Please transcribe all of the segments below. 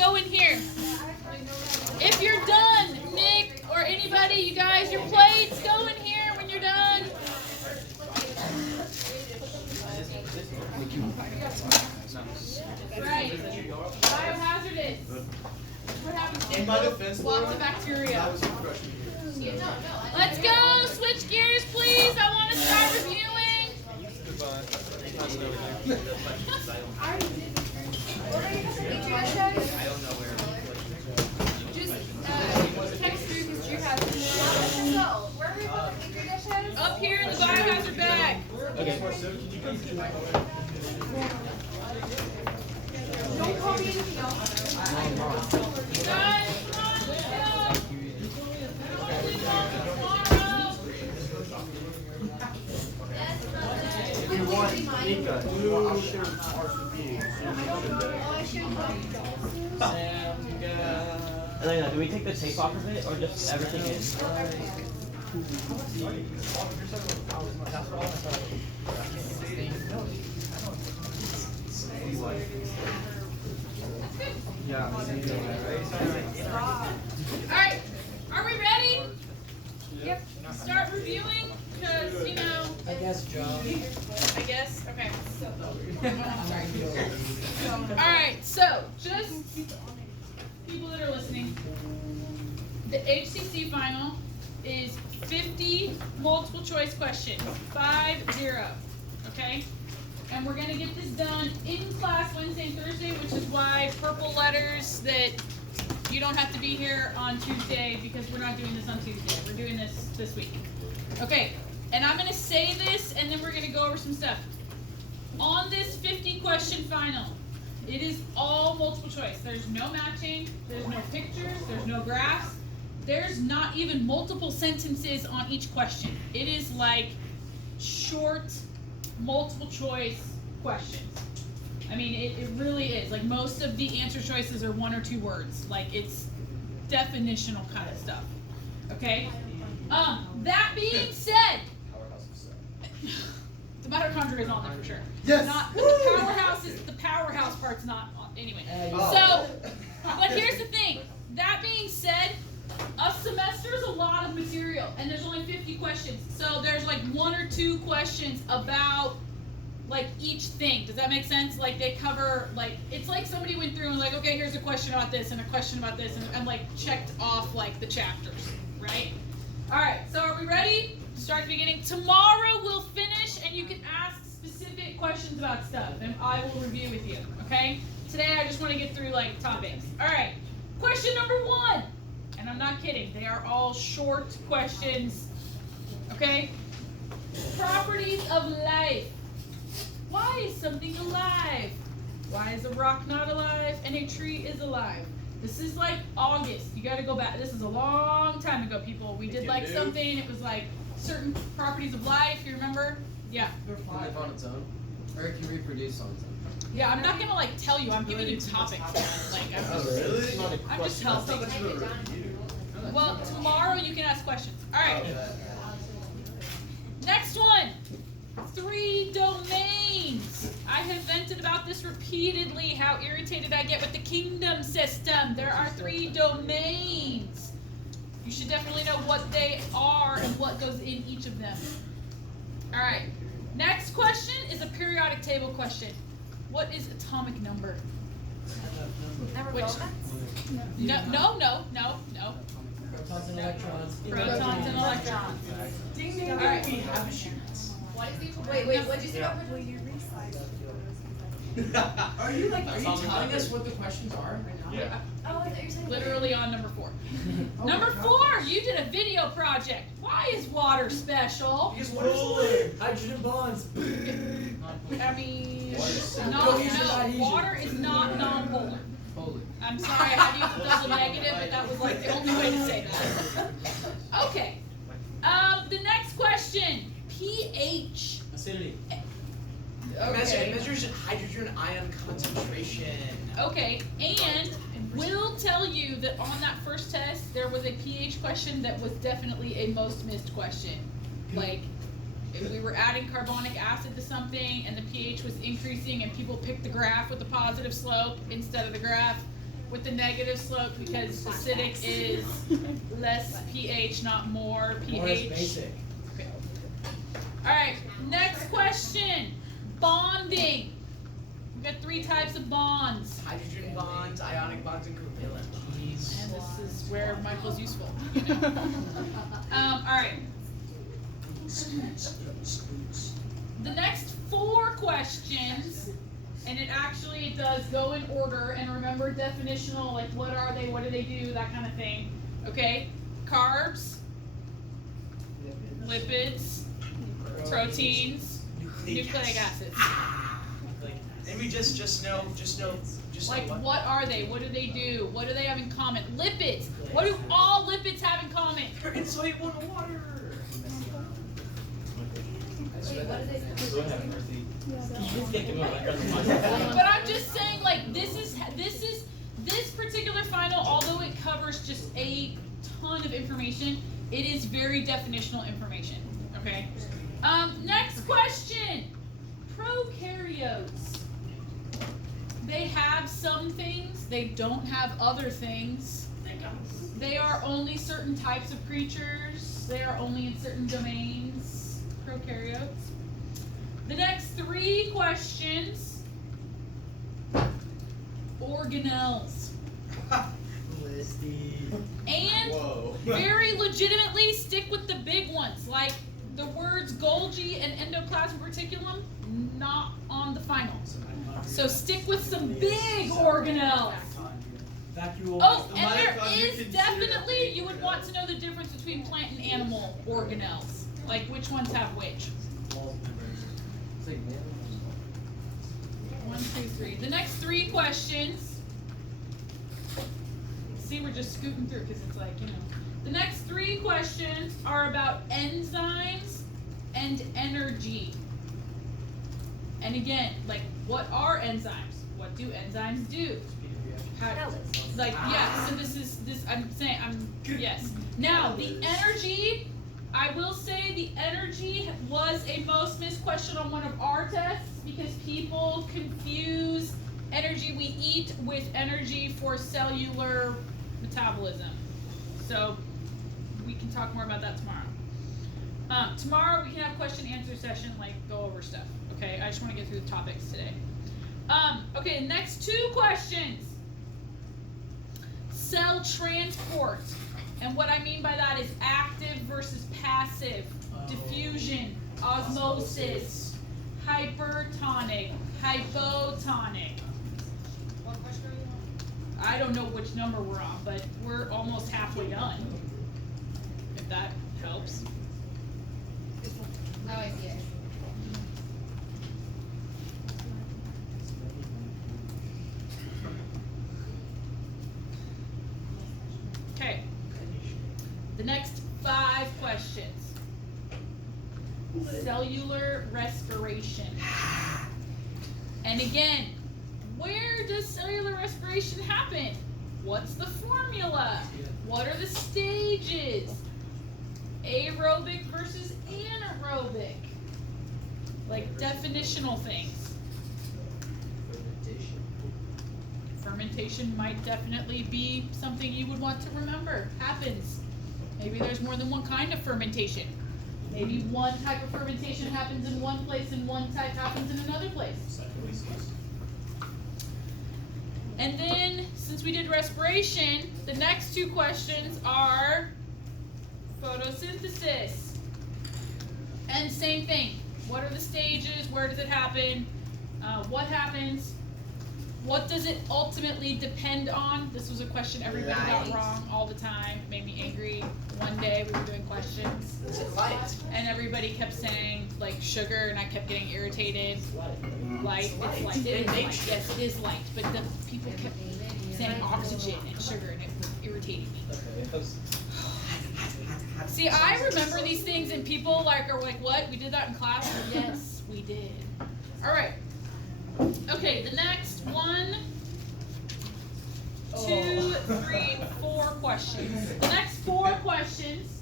go in here. If you're done, Nick or anybody, you guys, your plates, go in here when you're done. Right. Biohazardous. What happens? In my defense, lots of bacteria. That was your freshman year. Let's go. Switch gears, please. I want to start reviewing. Just text through because Drew has Where are we going? Petri dishes? Up here in the biohazard bag. Okay. Don't call me anything else. Guys, come on, let's go. We want Nika. I'll share ours with you. Elena, do we take the tape off of it or just everything in? Yeah. Alright, are we ready? Yep. Start reviewing, because, I guess, Joe. I guess? Okay. Sorry. Alright, so, just people that are listening, the HCC final is 50 multiple choice questions. 50. Okay? And we're going to get this done in class Wednesday and Thursday, which is why purple letters that you don't have to be here on Tuesday because we're not doing this on Tuesday. We're doing this week. Okay, and I'm going to say this and then we're going to go over some stuff. On this 50 question final, it is all multiple choice. There's no matching, there's no pictures, there's no graphs. There's not even multiple sentences on each question. It is like short, multiple choice questions. I mean, it really is. Like most of the answer choices are 1 or 2 words. Like it's definitional kind of stuff. Okay? That being said, the mitochondria is on there for sure. Yes. Not, but the powerhouse part's not on. Anyway. So, but here's the thing. That being said, a semester is a lot of material, and there's only 50 questions. So there's like 1 or 2 questions about like each thing. Does that make sense? Like they cover, like, it's like somebody went through and like, okay, here's a question about this and a question about this, and like checked off like the chapters, right? All right, so are we ready? Start at the beginning. Tomorrow we'll finish and you can ask specific questions about stuff and I will review with you, okay? Today I just want to get through like topics. All right, question number 1. And I'm not kidding, they are all short questions, okay? Properties of life. Why is something alive? Why is a rock not alive and a tree is alive? This is like August. You got to go back. This is a long time ago, people. We did like something. It was like certain properties of life. You remember? Yeah. Can it live on its own? Or it can reproduce on its own? Yeah, I'm not going to like tell you. I'm giving you topics. Like, I'm just helping. Well, tomorrow you can ask questions. All right. Next one. 3 domains. I have vented about this repeatedly, how irritated I get with the kingdom system. There are 3 domains. You should definitely know what they are and what goes in each of them. All right. Next question is a periodic table question. What is atomic number? Never Which, no. Protons and electrons. Protons and electrons. Ding, ding, All right. ding. Wait, what'd you say about Are you telling us what the questions are right now? Yeah. Oh, I thought you said Literally on number 4. Number 4, you did a video project. Why is water special? Because water's liquid. Hydrogen bonds. I mean, Water. water is not non-polar. Holy. I'm sorry, I had to use the double negative, but that was like the only way to say that. Okay. The next question, pH. Acidity. Okay. It measures hydrogen ion concentration. Okay, and will tell you that on that first test, there was a pH question that was definitely a most missed question. Like, if we were adding carbonic acid to something and the pH was increasing and people picked the graph with the positive slope instead of the graph with the negative slope because acidic is less pH, not more pH. More is basic. Okay. All right, next question. Bonding. We've got 3 types of bonds. Hydrogen bonds, ionic bonds, and covalent bonds. And this is where Michael's useful. All right. The next 4 questions, and it does go in order, and remember definitional, like what are they, what do they do, that kind of thing. Okay? Carbs, lipids, proteins, nucleic acids. And we just know Like, what. what are they? What do they do? What do they have in common? Lipids. What do all lipids have in common? They're insoluble in water. But I'm just saying, like, this particular final, although it covers just a ton of information, it is very definitional information. Okay. Next question. Prokaryotes. They have some things. They don't have other things. They are only certain types of creatures. They are only in certain domains. Prokaryotes. The next 3 questions. Organelles. And very legitimately stick with the big ones, like the words Golgi and endoplasmic reticulum, not on the final. So stick with some big organelles. Oh, and there is definitely, you would want to know the difference between plant and animal organelles. Like which ones have which. 1, 2, 3. The next 3 questions. See, we're just scooting through because it's like, you know. The next 3 questions are about enzymes and energy. And again, like, what are enzymes? What do enzymes do? How, like, yeah, so yes. Now, the energy, I will say the energy was a most missed question on one of our tests because people confuse energy we eat with energy for cellular metabolism. So we can talk more about that tomorrow. Tomorrow we can have question answer session, like go over stuff. Okay, I just want to get through the topics today. Okay, next 2 questions. Cell transport. And what I mean by that is active versus passive, diffusion, osmosis, hypertonic, hypotonic. What question are you on? I don't know which number we're on, but we're almost halfway done. If that helps. Oh, I see it. Okay. The next 5 questions. Cellular respiration. And again, where does cellular respiration happen? What's the formula? What are the stages? Aerobic versus anaerobic. Like definitional things. Fermentation might definitely be something you would want to remember. Happens. Maybe there's more than one kind of fermentation. Maybe one type of fermentation happens in one place and one type happens in another place. And then, since we did respiration, the next 2 questions are photosynthesis. And same thing. What are the stages? Where does it happen? What happens? What does it ultimately depend on? This was a question everybody got wrong all the time. It made me angry. One day we were doing questions. And everybody kept saying, like, sugar, and I kept getting irritated. Light, it's light. It is light. Yes, it is light. But the people kept saying oxygen and sugar, and it was irritating me. See, I remember these things, and people are like, what? We did that in class? Yes, we did. All right. Okay, the next 1, 2, 3, 4 questions. The next 4 questions.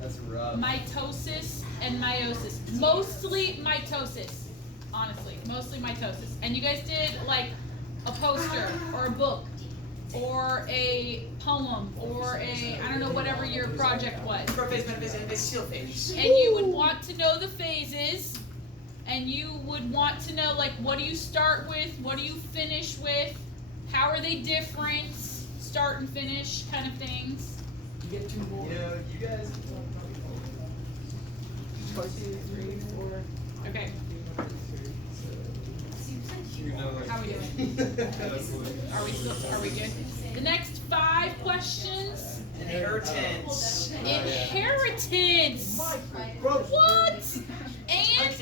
That's rough. Mitosis and meiosis. Mostly mitosis, honestly. Mostly mitosis. And you guys did, like, a poster or a book or a poem or a, I don't know, whatever your project was. And you would want to know the phases, and you would want to know, like, what do you start with, what do you finish with, how are they different, start and finish kind of things. You get 2 more. Yeah, you guys. 1, 2, 3, 4. Okay. How are we doing? Are we good? The next 5 questions. Inheritance. Inheritance. What? And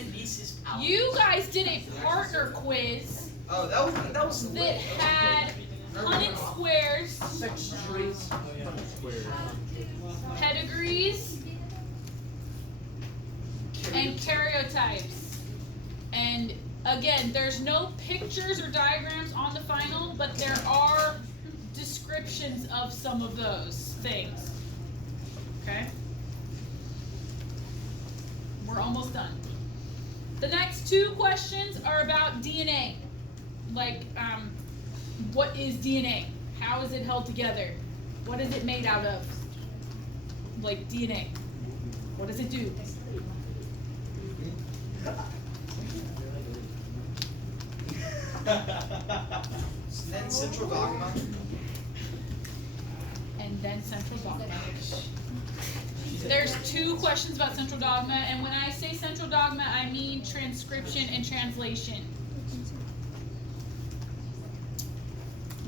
you guys did a partner quiz Oh, that was that had Punnett squares, pedigrees, and karyotypes. And again, there's no pictures or diagrams on the final, but there are descriptions of some of those things. Okay? We're almost done. The next 2 questions are about DNA. Like, what is DNA? How is it held together? What is it made out of? Like DNA. What does it do? Then central dogma. And then central dogma. There's 2 questions about central dogma, and when I say central dogma, I mean transcription and translation.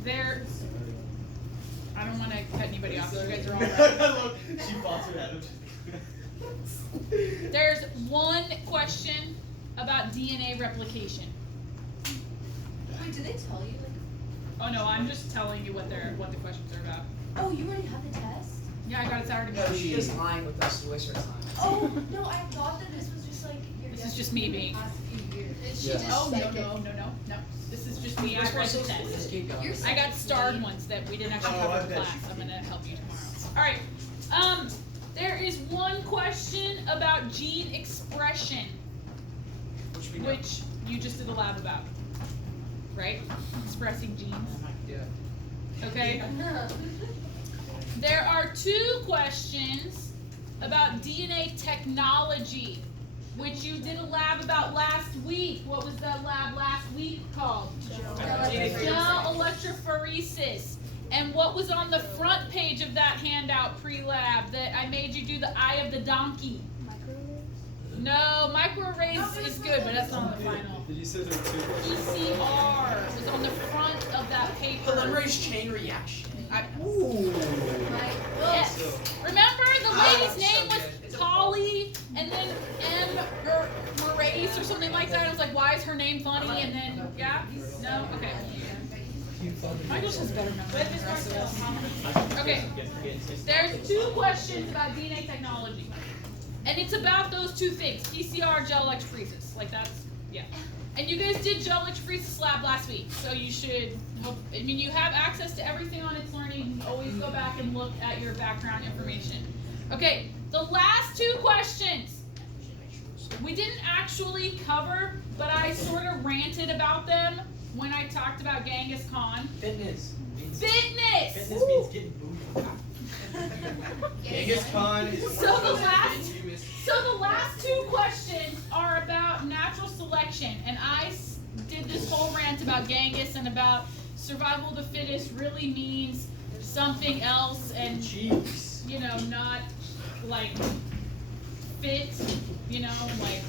I don't want to cut anybody off. You guys are all right. She falls her head. There's 1 question about DNA replication. Wait, did they tell you? Oh no, I'm just telling you what the questions are about. Oh, you already have the test? Yeah, I got it already. No, she is lying with us to waste her time. Oh, no, I thought that this was just like your This is just me being. past few years. Did she Yeah. just Oh like no. This is just me. I read the test. Keep going. You're I got starred ones that we didn't actually Oh, cover I in bet class. you I'm gonna help you tomorrow. All right. There is 1 question about gene expression, Which we know. which you just did a lab about, right? Expressing genes. Yeah. Okay. There are 2 questions about DNA technology, which you did a lab about last week. What was that lab last week called? Gel electrophoresis. And what was on the front page of that handout pre-lab that I made you do the eye of the donkey? No, microarrays is good, but that's not the final. Did you say there were 2 questions? PCR was on the front of that paper. Polymerase chain reaction. Yes. Remember the lady's name was Polly, and then Maurice or something like that. I was like, why is her name funny? And then, yeah, no, okay. Mine just has better memory than the rest of us. Okay. There's 2 questions about DNA technology, and it's about those 2 things: PCR, gel electrophoresis. Like that's yeah. And you guys did gel electrophoresis lab last week, so you should hope. I mean, you have access to everything on It's Learning. You can always go back and look at your background information. Okay, the last 2 questions we didn't actually cover, but I sort of ranted about them when I talked about Genghis Khan. Fitness. Fitness! Fitness means getting booty. Genghis Khan is So the last 2 questions are about natural selection, and I did this whole rant about Genghis and about survival of the fittest really means something else, and you know, not like fit, you know, like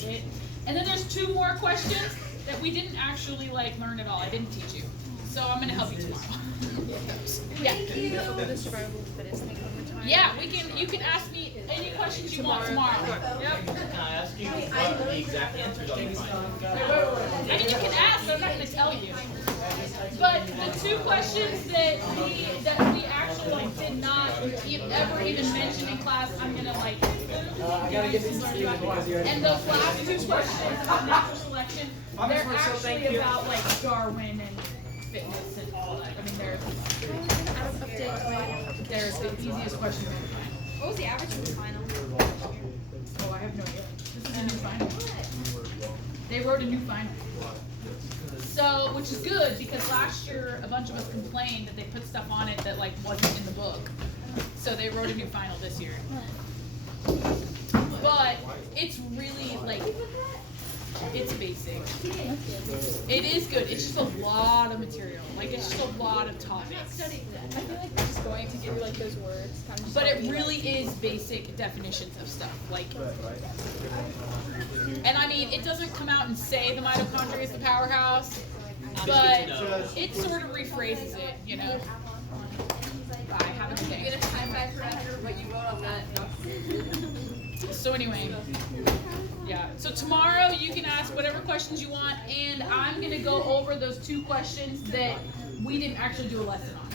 it. And then there's 2 more questions that we didn't actually like learn at all. I didn't teach you, so I'm gonna help you tomorrow. Yeah. The survival of the fittest thing one more time. Yeah, we can. You can ask me any questions you want tomorrow. Yep. Can I ask you the exact answers on the final? I mean, you can ask, but I'm not going to tell you. But the 2 questions that we actually like did not ever even mention in class, I'm going to like. I gotta get this to And those last 2 questions about natural selection, they're actually about like Darwin and fitness and all that. I mean, there's the easiest question of the final. What was the average for the final? Oh, I have no idea. This is a new final. They wrote a new final. So, which is good because last year a bunch of us complained that they put stuff on it that like wasn't in the book. So they wrote a new final this year. But it's really like, it's basic. It is good. It's just a lot of material. Like it's just a lot of topics. I feel like they're just going to give you like those words. Kind of But it really is basic definitions of stuff. Like, and I mean, it doesn't come out and say the mitochondria is the powerhouse, but it sort of rephrases it, you know. Bye. Have a good day. get a high five for after what you wrote on that. So anyway, yeah. So tomorrow you can ask whatever questions you want, and I'm gonna go over those 2 questions that we didn't actually do a lesson on.